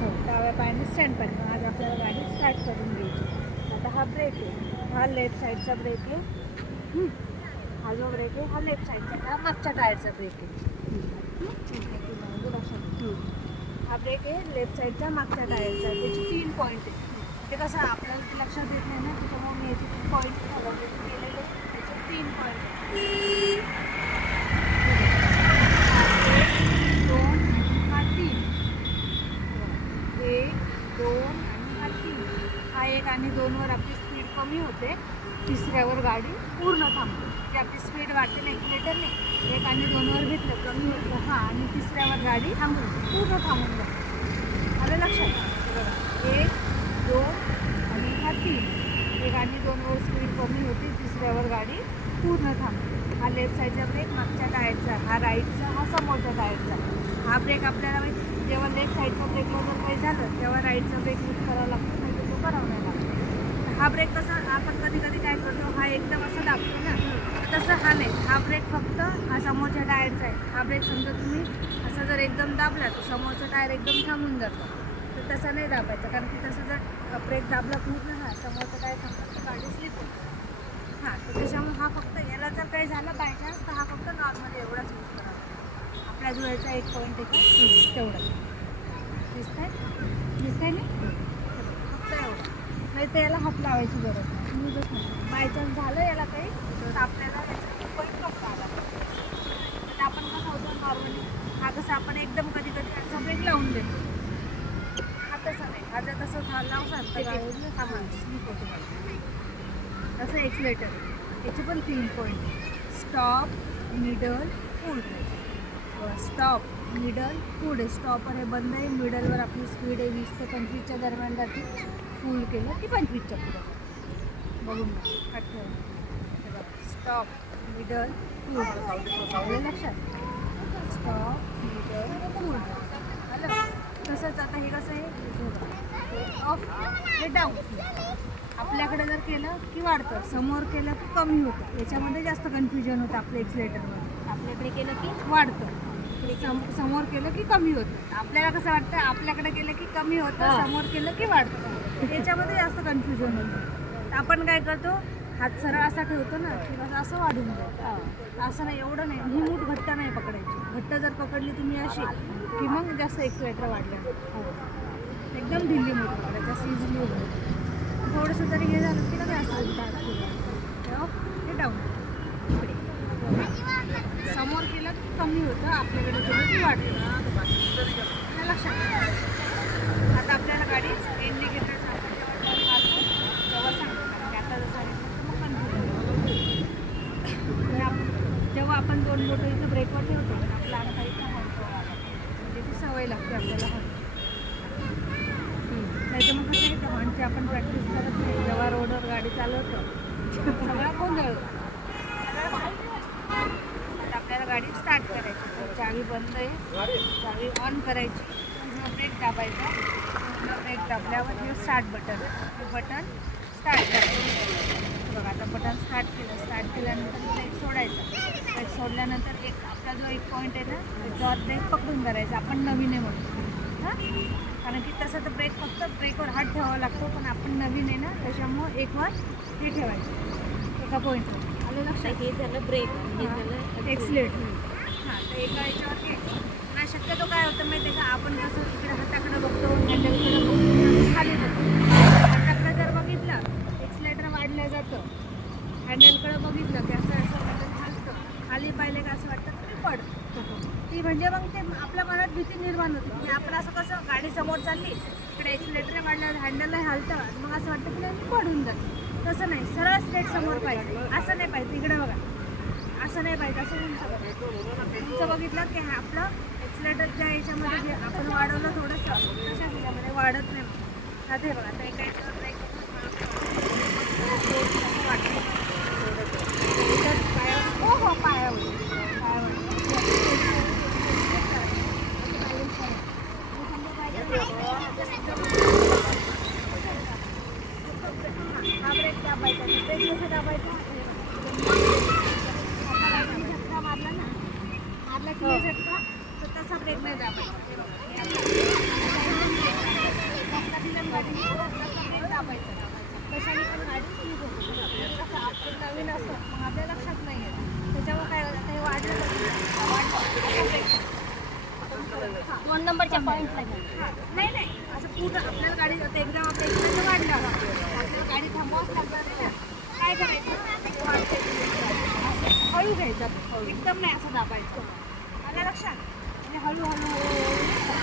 हो डाव्या पायाने स्टँड पाहिजे आज आपल्याला गाडी स्टार्ट करून घ्यायची. आता हा ब्रेक आहे. हा लेफ्ट साईडचा ब्रेक आहे. हा जो ब्रेक आहे हा लेफ्ट साईडचा हा मागच्या टायरचा ब्रेक आहे. हा ब्रेक आहे लेफ्ट साईडचा मागच्या टायरचा. त्याचे तीन पॉईंट आहे. ते कसं आपल्याला लक्षात येत नाही ना त्याच्यामुळे मी याचे पॉईंट केलेले आहेत. त्याचे तीन पॉईंट दोन हा तीन एक दोन आणि हा तीन हा एक आणि दोनवर आपली स्पीड कमी होते. तिसऱ्यावर गाडी पूर्ण थांबते. की आपली स्पीड वाटेल नाही एक आणि दोनवर घेतलं कमी होतं. हां आणि तिसऱ्यावर गाडी थांबून पूर्ण थांबून जाते. आलं लक्षात? बघा एक दोन आणि हा तीन. एक आणि दोनवर स्पीड कमी होती. तिसऱ्यावर गाडी पूर्ण थांबते. हा लेफ्ट साईडचा ब्रेक मागच्या टायरचा हा राईटचा हा समोरच्या टायरचा हा ब्रेक आपल्याला जेव्हा लेफ्ट साईडचा ब्रेकला जर काही झालं तेव्हा राईटचा ब्रेक यूज करावा लागतो. नाही तर तो करावा ब्रेक कसा आपण कधी कधी काय करतो हा एकदम असं दाबतो ना. तसं हा नाही. हा ब्रेक फक्त हा समोरच्या टायरचा आहे. हा ब्रेक समजा तुम्ही असं जर एकदम दाबला तर समोरचा टायर एकदम थांबून जातो. तर तसं नाही दाबायचं. कारण की तसं जर ब्रेक दाबला पूर्ण हा समोरचा टायर थांबला तर गाडी स्लिप होते. हां तर त्याच्यामुळे हा फक्त याला जर काही झालं बाय चान्स तर हा फक्त नॉर्मल एवढाच यूज करावा आपल्या जुळ्याचा एक पॉईंट आहे का? तेवढा. दिसतंय? दिसतंय ना फक्त एवढं नाही त्याला हात लावायची गरज नाही. यूजच नाही बाय चान्स झालं याला काही तर आपल्याला याचा पॉईंट फक्त आला. तर आपण कसं होतं नॉर्मली हा कसं आपण एकदम कधी कधी असा ब्रेक लावून देतो. हा तसं नाही. हा जर तसं झा- लावसाल तर गाडी थांबा स्लिप होते गाडी तसं एक्सलेटर याचे पण तीन point stop middle full stop middle पुढे स्टॉपर हे बंद आहे. मिडलवर आपली स्पीड आहे. वीस ते पंचवीसच्या दरम्यान जाते. फुल केलं. की पंचवीसच्या पुढं. बघून आठवण स्टॉप मिडल फुल आलं लक्षात? स्टॉप मिडल फुल तसंच आता हे कसं आहे? ऑफ हे डाऊन आपल्याकडे जर केलं की वाढतं. समोर केलं की कमी होतं. याच्यामध्ये जास्त कन्फ्युजन होतं आपल्या एक्सिलेटरमध्ये आपल्याकडे केलं की वाढतं. सम- समोर केलं की कमी होतं. आपल्याला कसं वाटतं आपल्याकडे केलं की कमी होतं हा. समोर केलं की वाढतं. याच्यामध्ये जास्त कन्फ्युजन होतं. तर आपण काय करतो हात सरळ असा ठेवतो ना की बस असं वाढून जातं. असं नाही एवढं नाही. ही मूठ घट्ट नाही पकडायची. घट्ट जर पकडली तुम्ही अशी की मग जास्त एक्सिलेटर वाढलं. एकदम ढिल्ली मूठ पकडायची जास्त इझिली होतं. थोडंसं जरी हे झालं की नाही असं उलटा तेव्हा हे डाऊन इकडे समोर केलं की कमी होतं आपल्याकडे केलं की लक्षात आता आपल्याला गाडी इंडिकेटर्स आपण तेव्हा सांगतो. कारण की आता मग जेव्हा आपण दोन बोटं इथं ब्रेकवर ठेवतो आपला अंगठा इथं हलतो म्हणजे ती सवय लागते आपल्याला हलतो नाही तर मग कसं हॉर्नची आपण प्रॅक्टिस करत नाही. जेव्हा रोडवर गाडी चालवतो सगळा गोंधळ होतो. आता आपल्याला गाडी स्टार्ट करायची तर चावी बंद आहे. चावी ऑन करायची. पूर्ण ब्रेक दाबायचा. पूर्ण ब्रेक दाबल्यावर हे स्टार्ट बटन हे बटन स्टार्ट करायचं बघा आता बटन स्टार्ट केलं. स्टार्ट केल्यानंतर ब्रेक सोडायचा. ब्रेक सोडल्यानंतर एक आपला जो एक पॉईंट आहे ना त्याच्यावर ब्रेक पकडून करायचा. आपण नवीन आहे म्हणून. हां? कारण की तसं तर ब्रेक फक्त ब्रेकवर हात ठेवावा लागतो पण आपण नवीन आहे ना त्याच्यामुळं एक वर हे ठेवायचं. एका पॉईंटवर आलं लक्षात? हे झालं ब्रेक हे. झालं एक्सलेट तर एका याच्यावर घ्यायचं नाही शक्यतो काय होतं माहिती का आपण जसं इकडे हाताकडे बघतो हँडलकडे बघतो खाली बघतो. हाताकडे जर बघितलं एक्सलेटर वाढलं जातं. हँडलकडे बघितलं की असं असं हँडल हलतं खाली पाहिले का असं वाटतं की मी ती म्हणजे मग ते आपल्या मनात भीती निर्माण होते. की आपण असं कसं गाडी समोर चालली इकडे एक्सलेटर वाढल्यावर हँडलला हालतं आणि मग असं वाटतं की नाही पडून जातो. तसं नाही. सरळ स्ट्रेट समोर पाहिजे असं नाही पाहिजे इकडे बघा. असं नाही पाहिजे असं उंच बघा बघितलं की हा आपलं एक्सिलेटरच्या याच्यामध्ये जे आपण वाढवलं थोडंसं कशा ह्याच्यामध्ये वाढत नाही. आता हे बघा आता एका याच्यावर वाटतं हो हो पायावर. पायावर. हा ब्रेक दाबायचा ब्रेक कसं दाबायचा? असा ब्रेक नाही दाबायचा कशाने पण गाडी स्लीप होते. नवीन असतो मग आपल्या लक्षात नाही आहे त्याच्यामुळे काय हे वाढलं दोन नंबरच्या पॉईंटला नाही नाही. असं पूर्ण आपल्याला गाडी एकदम आपल्या इकडे वाढलं. आपल्याला गाडी थांबवाच लागणार आहे ना. काय करायचं? वाढते. हळू घ्यायचं. एकदम नाही असं दाबायचं. आपल्या लक्षात? आणि हळू हळू हळू